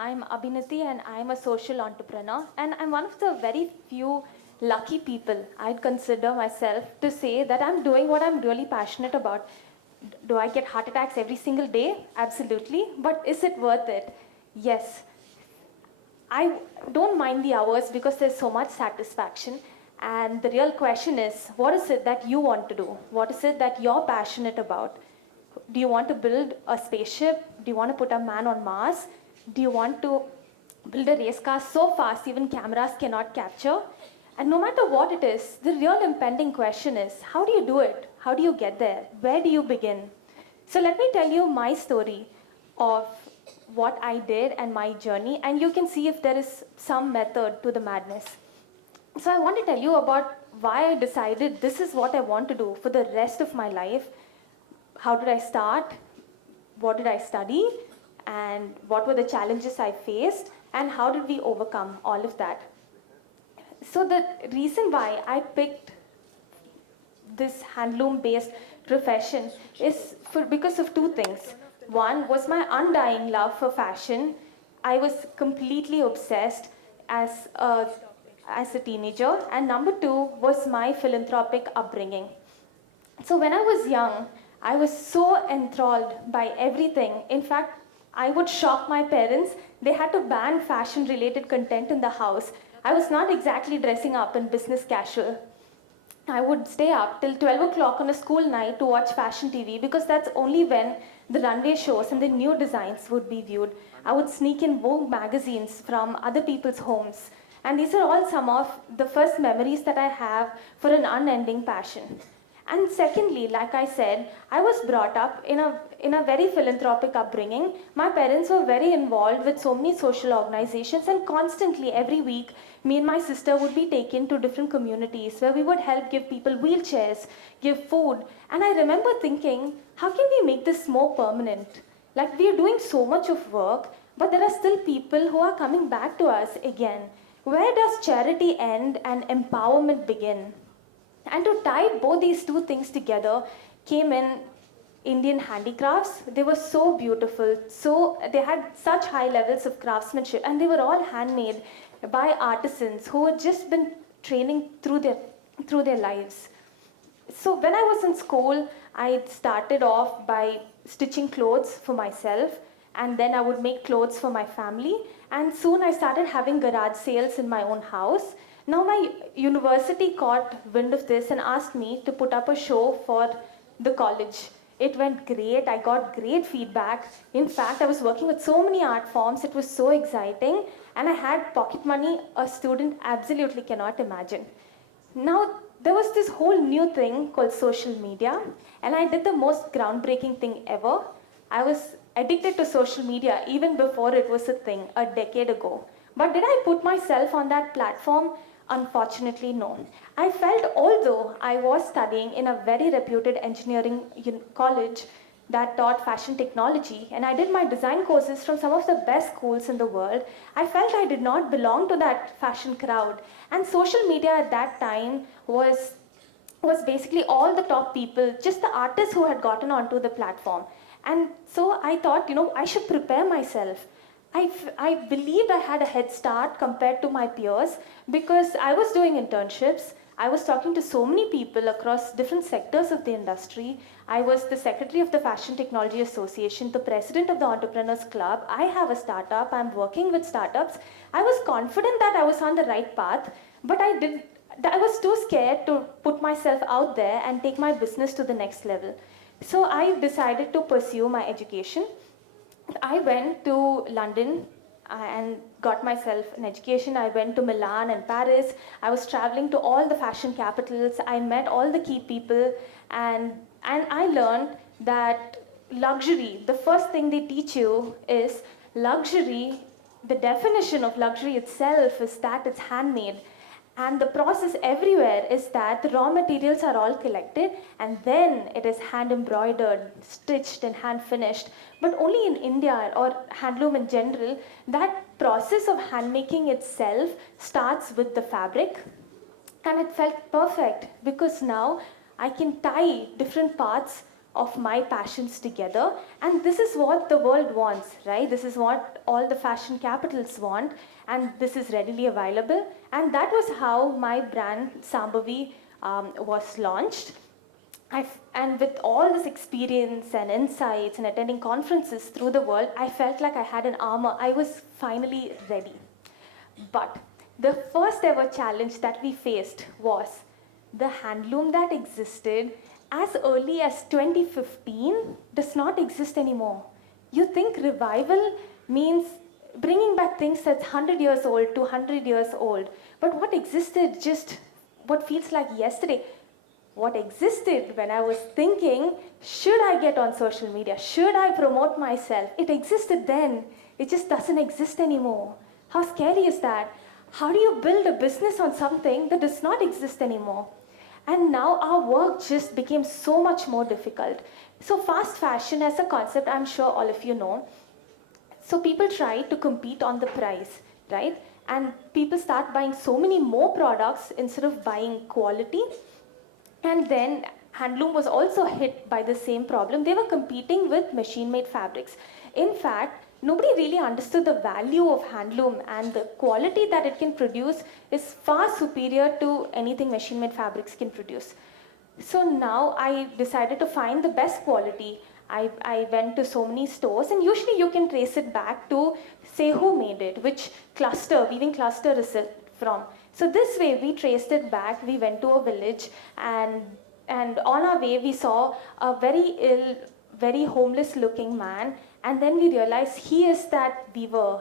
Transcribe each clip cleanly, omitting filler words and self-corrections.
I'm Abhiniti and I'm a social entrepreneur, and I'm one of the very few lucky people I'd consider myself to say that I'm doing what I'm really passionate about. Do I get heart attacks every single day? Absolutely. But is it worth it? Yes. I don't mind the hours because there's so much satisfaction. And the real question is, what is it that you want to do? What is it that you're passionate about? Do you want to build a spaceship? Do you want to put a man on Mars? Do you want to build a race car so fast even cameras cannot capture? And no matter what it is, the real impending question is, how do you do it? How do you get there? Where do you begin? So let me tell you my story of what I did and my journey, and you can see if there is some method to the madness. So I want to tell you about why I decided this is what I want to do for the rest of my life. How did I start? What did I study? And what were the challenges I faced? And how did we overcome all of that? So the reason why I picked this handloom-based profession is because of two things. One was my undying love for fashion. I was completely obsessed as a teenager. And number two was my philanthropic upbringing. So when I was young, I was so enthralled by everything. In fact, I would shock my parents. They had to ban fashion-related content in the house. I was not exactly dressing up in business casual. I would stay up till 12 o'clock on a school night to watch fashion TV because that's only when the runway shows and the new designs would be viewed. I would sneak in Vogue magazines from other people's homes. And these are all some of the first memories that I have for an unending passion. And secondly, like I said, I was brought up in a very philanthropic upbringing. My parents were very involved with so many social organizations, and constantly every week, me and my sister would be taken to different communities where we would help give people wheelchairs, give food. And I remember thinking, how can we make this more permanent? Like, we are doing so much of work, but there are still people who are coming back to us again. Where does charity end and empowerment begin? And to tie both these two things together came in Indian handicrafts. They were so beautiful, they had such high levels of craftsmanship, and they were all handmade by artisans who had just been training through their lives. So when I was in school, I started off by stitching clothes for myself, and then I would make clothes for my family, and soon I started having garage sales in my own house. Now my university caught wind of this and asked me to put up a show for the college. It went great, I got great feedback. In fact, I was working with so many art forms, it was so exciting, and I had pocket money a student absolutely cannot imagine. Now, there was this whole new thing called social media, and I did the most groundbreaking thing ever. I was addicted to social media even before it was a thing, a decade ago. But did I put myself on that platform? Unfortunately, no. I felt although I was studying in a very reputed engineering college that taught fashion technology, and I did my design courses from some of the best schools in the world, I felt I did not belong to that fashion crowd. And social media at that time was basically all the top people, just the artists who had gotten onto the platform. And so I thought, I should prepare myself. I believed I had a head start compared to my peers because I was doing internships. I was talking to so many people across different sectors of the industry. I was the secretary of the Fashion Technology Association, the president of the Entrepreneurs Club. I have a startup. I'm working with startups. I was confident that I was on the right path, but I was too scared to put myself out there and take my business to the next level. So I decided to pursue my education. I went to London and got myself an education. I went to Milan and Paris. I was traveling to all the fashion capitals. I met all the key people, and I learned that luxury, the first thing they teach you is luxury. The definition of luxury itself is that it's handmade. And the process everywhere is that the raw materials are all collected and then it is hand embroidered, stitched and hand finished. But only in India or handloom in general, that process of hand making itself starts with the fabric. And it felt perfect because now I can tie different parts of my passions together, and this is what the world wants, right? This is what all the fashion capitals want, and this is readily available. And that was how my brand Sammbhavi was launched. And with all this experience and insights and attending conferences through the world, I felt like I had an armor. I was finally ready. But the first ever challenge that we faced was the handloom that existed as early as 2015 does not exist anymore. You think revival means bringing back things that's 100 years old, 200 years old. But what existed just what feels like yesterday? What existed when I was thinking, should I get on social media? Should I promote myself? It existed then. It just doesn't exist anymore. How scary is that? How do you build a business on something that does not exist anymore? And now our work just became so much more difficult. So fast fashion as a concept, I'm sure all of you know. So people try to compete on the price, right? And people start buying so many more products instead of buying quality. And then handloom was also hit by the same problem. They were competing with machine-made fabrics. In fact, nobody really understood the value of handloom, and the quality that it can produce is far superior to anything machine-made fabrics can produce. So now I decided to find the best quality. I went to so many stores, and usually you can trace it back to, say, who made it, which cluster, weaving cluster is it from. So this way we traced it back. We went to a village, and on our way we saw a very ill, very homeless looking man, and then we realized he is that weaver.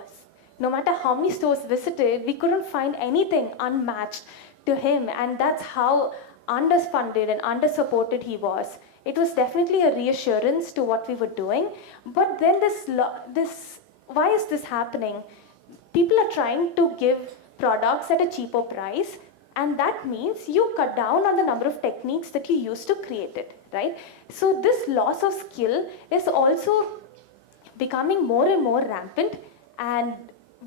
No matter how many stores visited, we couldn't find anything unmatched to him, and that's how underfunded and undersupported he was. It was definitely a reassurance to what we were doing. But then why is this happening? People are trying to give products at a cheaper price, and that means you cut down on the number of techniques that you use to create it, right? So this loss of skill is also becoming more and more rampant, and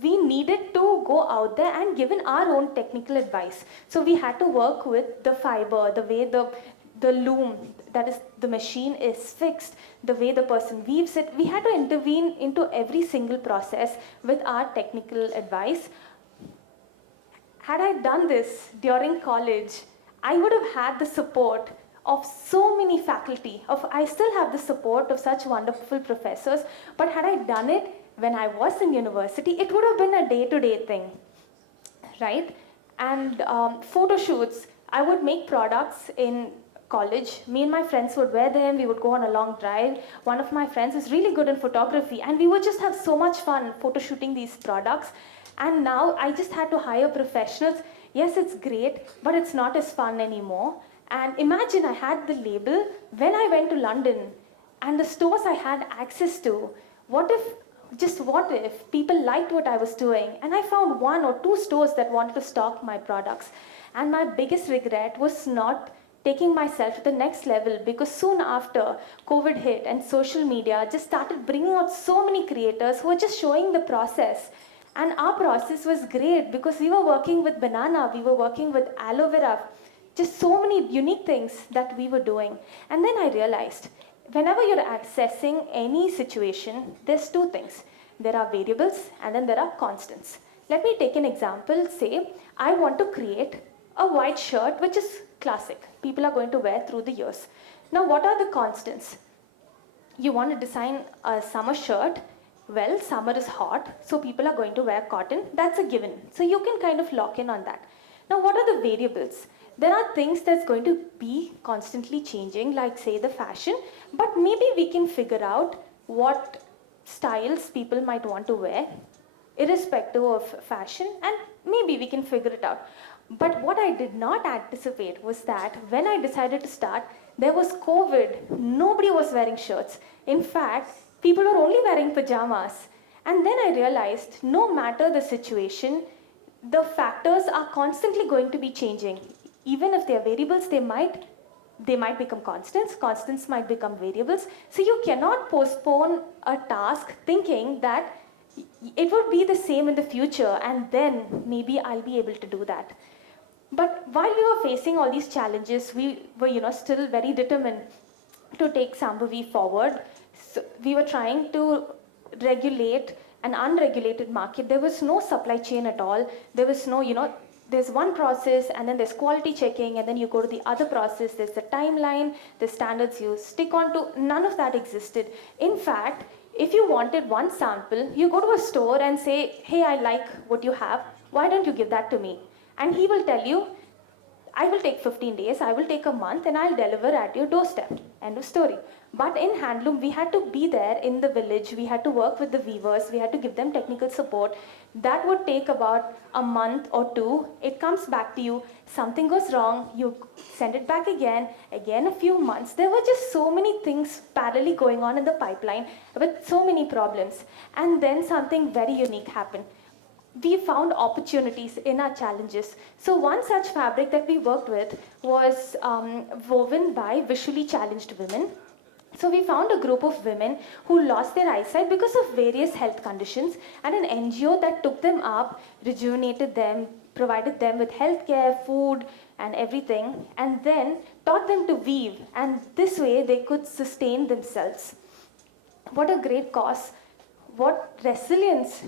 we needed to go out there and give in our own technical advice. So we had to work with the fiber, the way the loom, that is the machine is fixed, the way the person weaves it. We had to intervene into every single process with our technical advice. Had I done this during college, I would have had the support of so many faculty. I still have the support of such wonderful professors, but had I done it when I was in university, it would have been a day-to-day thing, right? And photo shoots, I would make products in college. Me and my friends would wear them. We would go on a long drive. One of my friends is really good in photography, and we would just have so much fun photo shooting these products. And now I just had to hire professionals. Yes, it's great, but it's not as fun anymore. And imagine I had the label when I went to London, and the stores I had access to. What if people liked what I was doing, and I found 1 or 2 stores that wanted to stock my products? And my biggest regret was not taking myself to the next level, because soon after COVID hit and social media just started bringing out so many creators who were just showing the process. And our process was great because we were working with banana, we were working with aloe vera, just so many unique things that we were doing. And then I realized, whenever you're accessing any situation, there's 2 things. There are variables and then there are constants. Let me take an example. Say, I want to create a white shirt which is classic. People are going to wear through the years. Now, what are the constants? You want to design a summer shirt. Well, summer is hot, so people are going to wear cotton. That's a given. So you can kind of lock in on that. Now, what are the variables? There are things that's going to be constantly changing, like say the fashion, but maybe we can figure out what styles people might want to wear, irrespective of fashion, and maybe we can figure it out. But what I did not anticipate was that when I decided to start, there was COVID. Nobody was wearing shirts. In fact, people were only wearing pajamas. And then I realized, no matter the situation, the factors are constantly going to be changing. Even if they are variables, they might become constants. Constants might become variables. So you cannot postpone a task thinking that it would be the same in the future, and then maybe I'll be able to do that. But while we were facing all these challenges, we were still very determined. to take Sammbhavi forward. So we were trying to regulate an unregulated market. There was no supply chain at all. There was no, there's one process and then there's quality checking and then you go to the other process. There's the timeline, the standards you stick on to. None of that existed. In fact, if you wanted one sample, you go to a store and say, hey, I like what you have. Why don't you give that to me? And he will tell you, I will take 15 days, I will take a month, and I'll deliver at your doorstep. End of story. But in handloom, we had to be there in the village, we had to work with the weavers, we had to give them technical support. That would take about a month or two. It comes back to you, something goes wrong, you send it back again a few months. There were just so many things parallelly going on in the pipeline with so many problems. And then something very unique happened. We found opportunities in our challenges. So one such fabric that we worked with was woven by visually challenged women. So we found a group of women who lost their eyesight because of various health conditions, and an NGO that took them up, rejuvenated them, provided them with healthcare, food, and everything, and then taught them to weave, and this way they could sustain themselves. What a great cause. What resilience.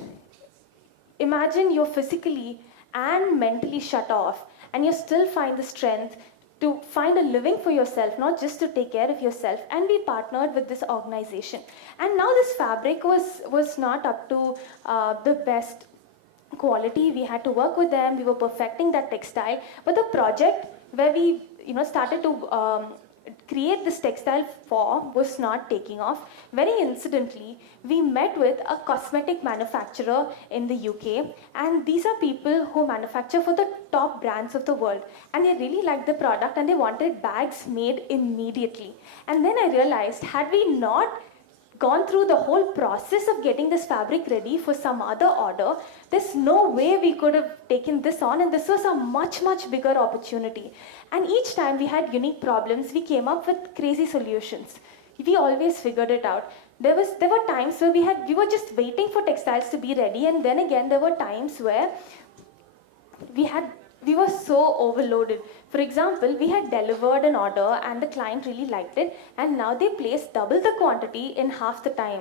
Imagine you're physically and mentally shut off, and you still find the strength to find a living for yourself, not just to take care of yourself. And we partnered with this organization. And now this fabric was not up to the best quality. We had to work with them. We were perfecting that textile. But the project where we started to create this textile for was not taking off. Very incidentally, we met with a cosmetic manufacturer in the UK, and these are people who manufacture for the top brands of the world, and they really liked the product and they wanted bags made immediately. And then I realized, had we not gone through the whole process of getting this fabric ready for some other order, there's no way we could have taken this on, and this was a much, much bigger opportunity. And each time we had unique problems, we came up with crazy solutions. We always figured it out. There were times where we were just waiting for textiles to be ready, and then again there were times where we were so overloaded. For example, we had delivered an order and the client really liked it, and now they placed double the quantity in half the time.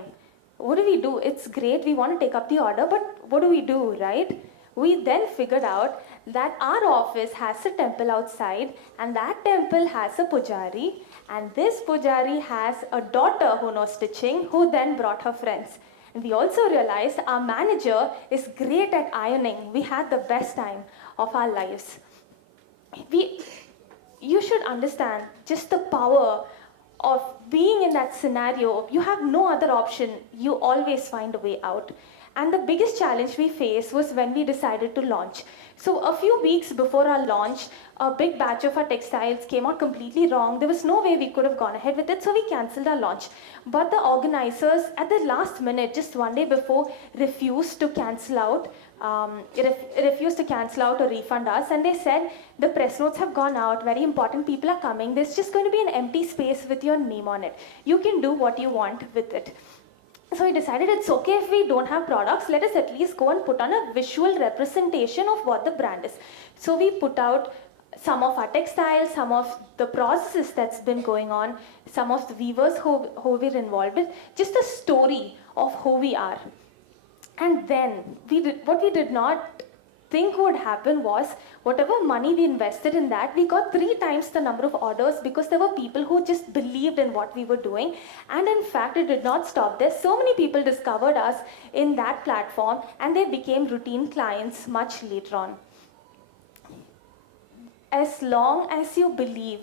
What do? It's great, we want to take up the order, but what do we do, right? We then figured out that our office has a temple outside, and that temple has a pujari, and this pujari has a daughter who knows stitching, who then brought her friends. And we also realized our manager is great at ironing. We had the best time of our lives. You should understand just the power of being in that scenario. You have no other option. You always find a way out. And the biggest challenge we faced was when we decided to launch. So a few weeks before our launch, a big batch of our textiles came out completely wrong. There was no way we could have gone ahead with it, so we cancelled our launch. But the organizers, at the last minute, just one day before, refused to cancel out or refund us, and they said, the press notes have gone out, very important people are coming, there's just going to be an empty space with your name on it. You can do what you want with it. So we decided it's okay if we don't have products, let us at least go and put on a visual representation of what the brand is. So we put out some of our textiles, some of the processes that's been going on, some of the weavers who we're involved with, just a story of who we are. And then what we did not think would happen was, whatever money we invested in that, we got 3 times the number of orders, because there were people who just believed in what we were doing. And in fact, it did not stop there. So many people discovered us in that platform, and they became routine clients much later on. As long as you believe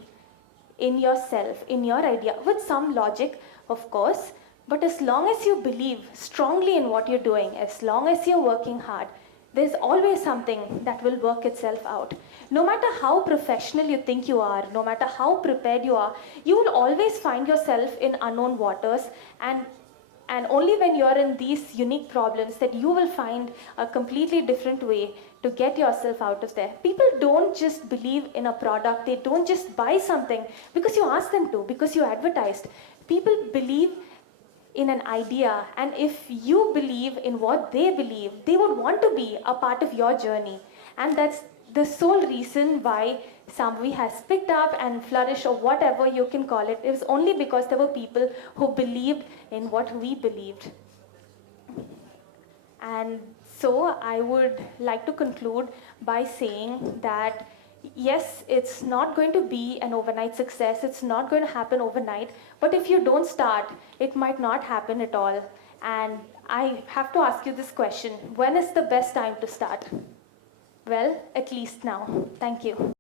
in yourself, in your idea, with some logic, of course, but as long as you believe strongly in what you're doing, as long as you're working hard, there's always something that will work itself out. No matter how professional you think you are, no matter how prepared you are, you will always find yourself in unknown waters, and only when you're in these unique problems that you will find a completely different way to get yourself out of there. People don't just believe in a product, they don't just buy something because you ask them to, because you advertised. People believe in an idea, and if you believe in what they believe, they would want to be a part of your journey. And the sole reason why Sambhavi has picked up and flourished, or whatever you can call it, is only because there were people who believed in what we believed. And so I would like to conclude by saying that yes, it's not going to be an overnight success, it's not going to happen overnight, but if you don't start, it might not happen at all. And I have to ask you this question: when is the best time to start? Well, at least now. Thank you.